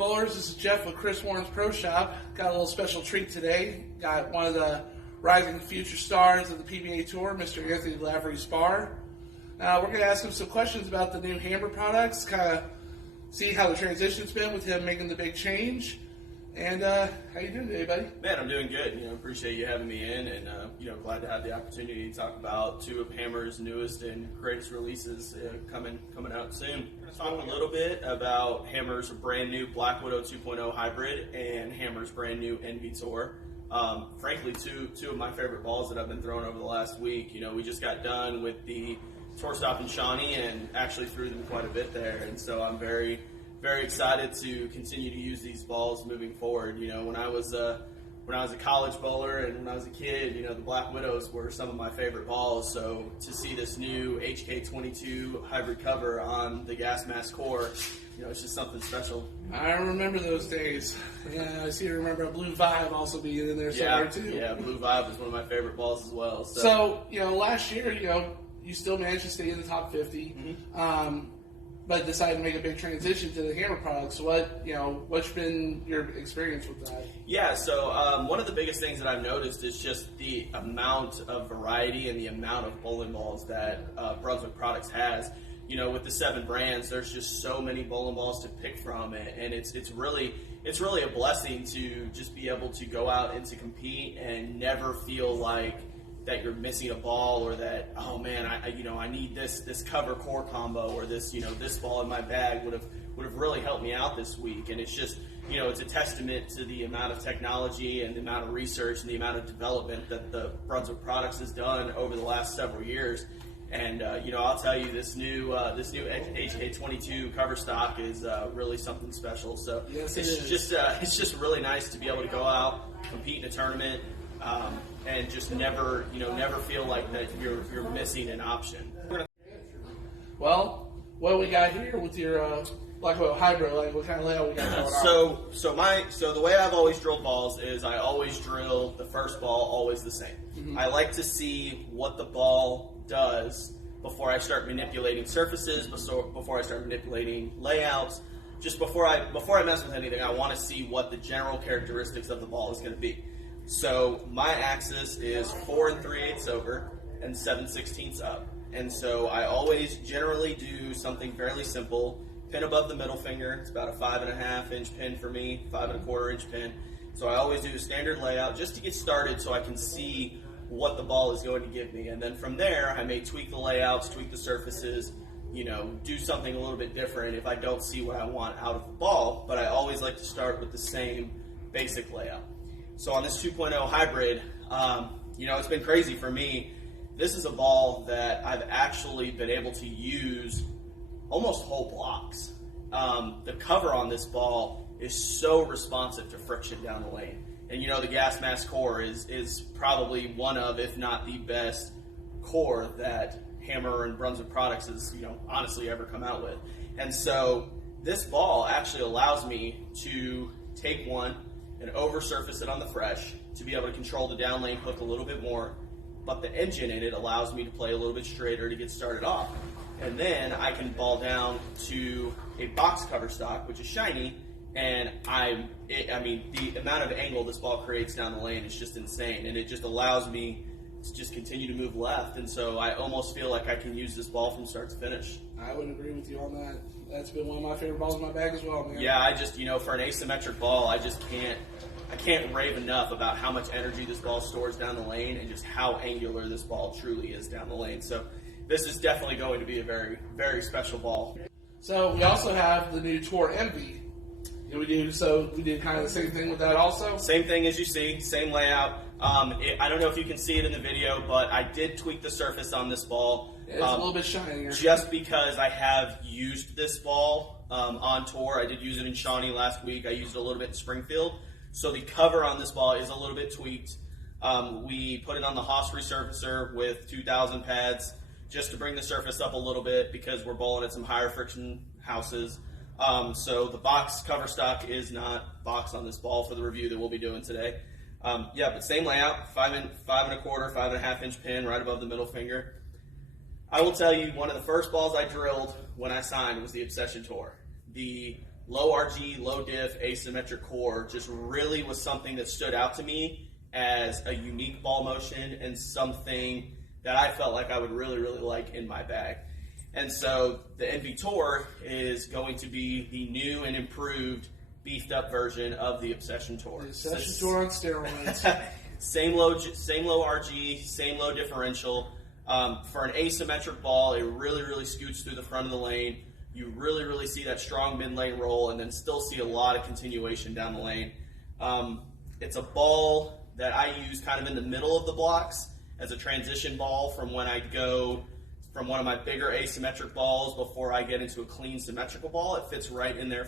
Bowlers. This is Jeff with Chris Warren's Pro Shop. Got a little special treat today. Got one of the rising future stars of the PBA Tour, Mr. Anthony Lavery-Spahr. We're going to ask him some questions about the new hammer products, kind of see how the transition's been with him making the big change. And how you doing today, buddy? Man, I'm doing good. Appreciate you having me in, and glad to have the opportunity to talk about two of Hammer's newest and greatest releases coming out soon. We're going to talk a little bit about Hammer's brand new Black Widow 2.0 Hybrid and Hammer's brand new Envy Tour. Frankly, two of my favorite balls that I've been throwing over the last week. We just got done with the Tour Stop in Shawnee and actually threw them quite a bit there, and so I'm very excited to continue to use these balls moving forward. When I was a college bowler and when I was a kid, the Black Widows were some of my favorite balls. So to see this new HK22 hybrid cover on the gas mask core, it's just something special. I remember those days. Yeah, I remember a Blue Vibe also being in there somewhere too. Yeah, Blue Vibe was one of my favorite balls as well. So last year, you still managed to stay in the top 50. Mm-hmm. But decided to make a big transition to the hammer products. What's been your experience with that? Yeah, so one of the biggest things that I've noticed is just the amount of variety and the amount of bowling balls that Brunswick Products has. With the 7 brands, there's just so many bowling balls to pick from, and it's really a blessing to just be able to go out and to compete and never feel like that you're missing a ball, or that, oh man, I need this cover core combo, or this ball in my bag would have really helped me out this week. And it's just it's a testament to the amount of technology and the amount of research and the amount of development that the Brunswick Products has done over the last several years. And I'll tell you, this new HK22 cover stock is really something special. So yes, it's just really nice to be able to go out, compete in a tournament, and just never feel like that you're missing an option. Well, what we got here with your Black Widow Hybrid, what kind of layout we got going on? So the way I've always drilled balls is I always drill the first ball always the same. Mm-hmm. I like to see what the ball does before I start manipulating surfaces, before I start manipulating layouts. Just before I mess with anything, I want to see what the general characteristics of the ball is going to be. So my axis is 4 3/8 over and 7/16 up. And so I always generally do something fairly simple. Pin above the middle finger. It's about a 5.5 inch pin for me, 5.25 inch pin. So I always do a standard layout just to get started so I can see what the ball is going to give me. And then from there, I may tweak the layouts, tweak the surfaces, do something a little bit different if I don't see what I want out of the ball. But I always like to start with the same basic layout. So on this 2.0 hybrid, it's been crazy for me. This is a ball that I've actually been able to use almost whole blocks. The cover on this ball is so responsive to friction down the lane. And the gas mask core is probably one of, if not the best core that Hammer and Brunswick Products has, honestly ever come out with. And so this ball actually allows me to take one and oversurface it on the fresh to be able to control the down lane hook a little bit more, but the engine in it allows me to play a little bit straighter to get started off. And then I can ball down to a box cover stock, which is shiny, and the amount of angle this ball creates down the lane is just insane, and it just allows me to just continue to move left, and so I almost feel like I can use this ball from start to finish. I would agree with you on that. That's been one of my favorite balls in my bag as well, man. Yeah, I just, for an asymmetric ball, I can't rave enough about how much energy this ball stores down the lane and just how angular this ball truly is down the lane. So this is definitely going to be a very, very special ball. So we also have the new Tour Envy. We did kind of the same thing with that also? Same thing as you see, same layout. I don't know if you can see it in the video, but I did tweak the surface on this ball. It's a little bit shinier. Just because I have used this ball on tour. I did use it in Shawnee last week. I used it a little bit in Springfield. So the cover on this ball is a little bit tweaked. We put it on the Haas resurfacer with 2,000 pads just to bring the surface up a little bit because we're bowling at some higher friction houses. So the box cover stock is not boxed on this ball for the review that we'll be doing today. But same layout, 5.25, 5.5 inch pin right above the middle finger. I will tell you, one of the first balls I drilled when I signed was the Obsession Tour. The low RG, low diff, asymmetric core just really was something that stood out to me as a unique ball motion and something that I felt like I would really, really like in my bag. And so the NV Tour is going to be the new and improved, beefed up version of the Obsession Tour. The Obsession Tour on steroids. Same low RG, same low differential. For an asymmetric ball, it really, really scoots through the front of the lane. You really, really see that strong mid-lane roll and then still see a lot of continuation down the lane. It's a ball that I use kind of in the middle of the blocks as a transition ball from when I go from one of my bigger asymmetric balls before I get into a clean symmetrical ball. It fits right in there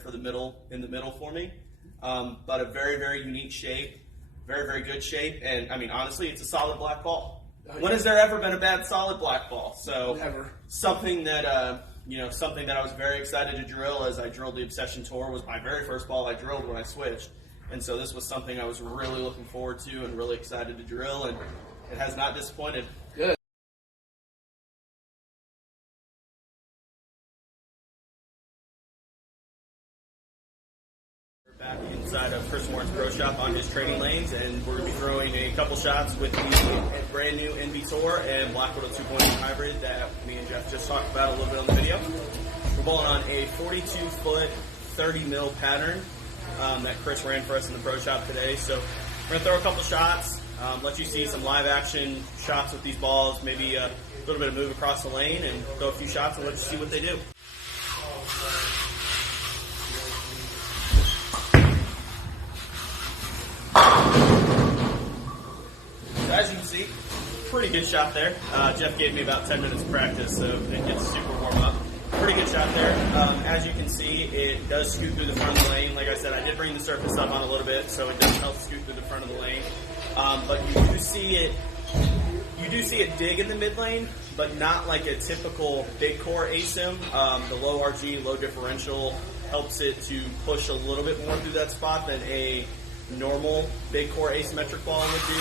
in the middle for me. But a very, very unique shape, very, very good shape. And I mean, honestly, it's a solid black ball. When has there ever been a bad solid black ball? So Never. Something that something that I was very excited to drill as I drilled the Obsession Tour was my very first ball I drilled when I switched. And so this was something I was really looking forward to and really excited to drill, and it has not disappointed. Good. We're back inside of Chris Warren's Pro Shop on his training lanes, and we're going to be throwing a couple shots with the brand new NV Tour and Black Widow 2.0 hybrid that me and Jeff just talked about a little bit on the video. We're bowling on a 42-foot, 30 mil pattern that Chris ran for us in the Pro Shop today. So we're going to throw a couple shots, let you see some live action shots with these balls, maybe a little bit of move across the lane, and throw a few shots and let you see what they do. So as you can see, pretty good shot there. Jeff gave me about 10 minutes of practice, so it gets super warm up. Pretty good shot there. As you can see, it does scoot through the front of the lane. Like I said, I did bring the surface up on a little bit, so it does help scoot through the front of the lane. But you do see it dig in the mid lane, but not like a typical big core asym. The low RG, low differential helps it to push a little bit more through that spot than a normal big core asymmetric ball would do.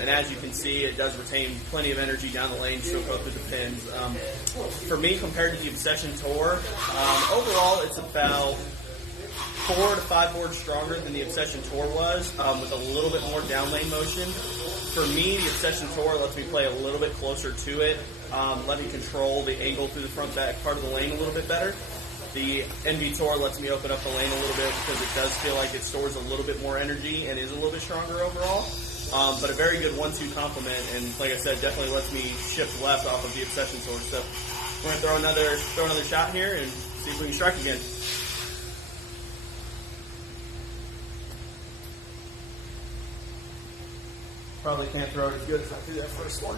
And as you can see, it does retain plenty of energy down the lane, still go through the pins. For me, compared to the Obsession Tour, overall it's about 4 to 5 boards stronger than the Obsession Tour was, with a little bit more down lane motion. For me, the Obsession Tour lets me play a little bit closer to it, let me control the angle through the front back part of the lane a little bit better. The NV Tour lets me open up the lane a little bit because it does feel like it stores a little bit more energy and is a little bit stronger overall. But a very good 1-2 complement, and like I said, definitely lets me shift left off of the Obsession Tour. So we're going to throw another shot here and see if we can strike again. Probably can't throw it as good as I threw that first one.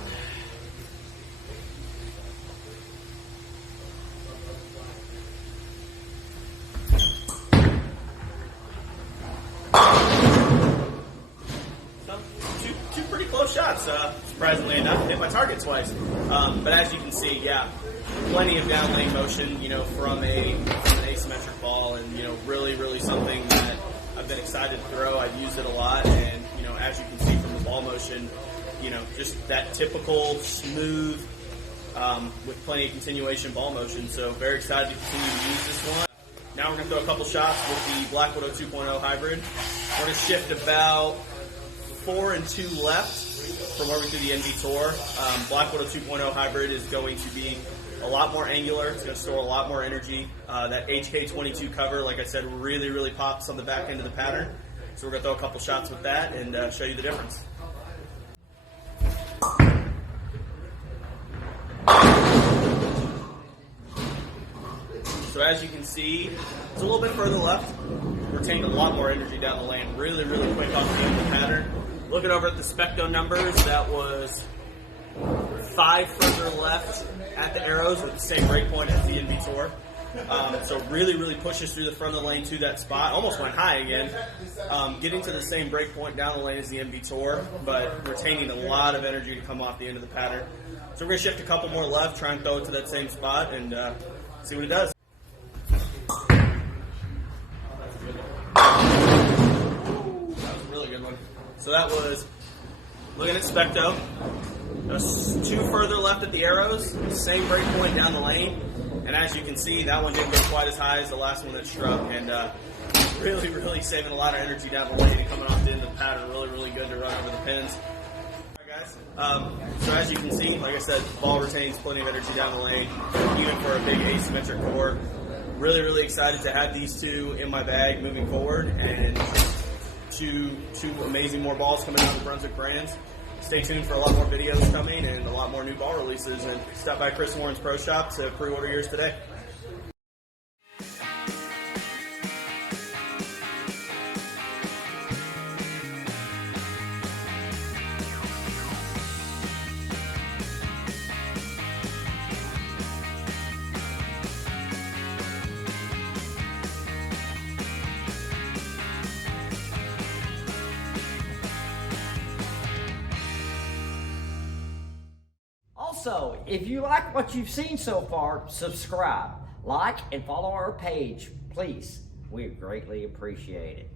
Two pretty close shots, surprisingly enough. Hit my target twice. But as you can see, yeah, plenty of down lane motion, from an asymmetric ball, and, really, really something that I've been excited to throw. I've used it a lot, and, as you can see from the ball motion, just that typical smooth, with plenty of continuation ball motion. So very excited to continue to use this one. Now we're going to throw a couple shots with the Black Widow 2.0 hybrid. We're going to shift about 4 and 2 left from where we do the NV Tour. Black Widow 2.0 hybrid is going to be a lot more angular. It's going to store a lot more energy. That HK22 cover, like I said, really, really pops on the back end of the pattern. So we're going to throw a couple shots with that and show you the difference. So as you can see, it's a little bit further left. Retaining a lot more energy down the lane. Really, really quick off the end of the pattern. Looking over at the Specto numbers, that was 5 further left at the arrows with the same breakpoint as the NV Tour. So really, really pushes through the front of the lane to that spot. Almost went high again. Getting to the same breakpoint down the lane as the NV Tour, but retaining a lot of energy to come off the end of the pattern. So we're going to shift a couple more left, try and throw it to that same spot, and see what it does. So that was, looking at Specto, 2 further left at the arrows, same break point down the lane. And as you can see, that one didn't go quite as high as the last one that struck, and really saving a lot of energy down the lane and coming off the end of the pattern. Really good to run over the pins. Guys. So as you can see, like I said, the ball retains plenty of energy down the lane, even for a big asymmetric core. Really excited to have these two in my bag moving forward, and two amazing more balls coming out of the Brunswick brands. Stay tuned for a lot more videos coming and a lot more new ball releases, and stop by Chris Warren's Pro Shop to pre-order yours today. Also, if you like what you've seen so far, subscribe, like, and follow our page, please. We greatly appreciate it.